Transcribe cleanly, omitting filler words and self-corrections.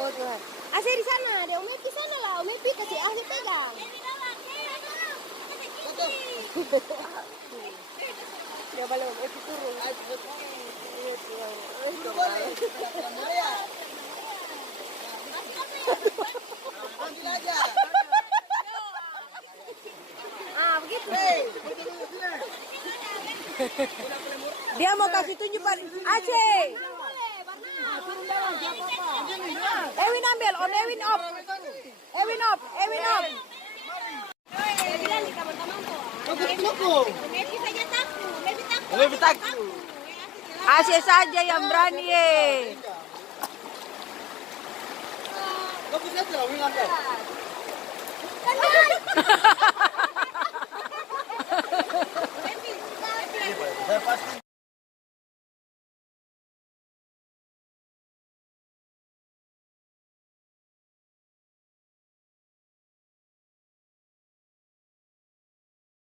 Oh Tuhan. Asih di sana, ada Om Epi sana lah. Om Epi kasih Asih pegang. Ya balik Om Epi turun. Ambil aja. Ah begitu. Dia mau kasih tunjuk Pak Aceh. Ewin ambil, Om Ewin op. Ewin op, Ewin op. Saya bilang di kamar taman tuh. Mepi saja takut, Mepi takut. Mepi takut. Aceh saja yang berani ye. Bagus aja, Win ambil. Saya pasti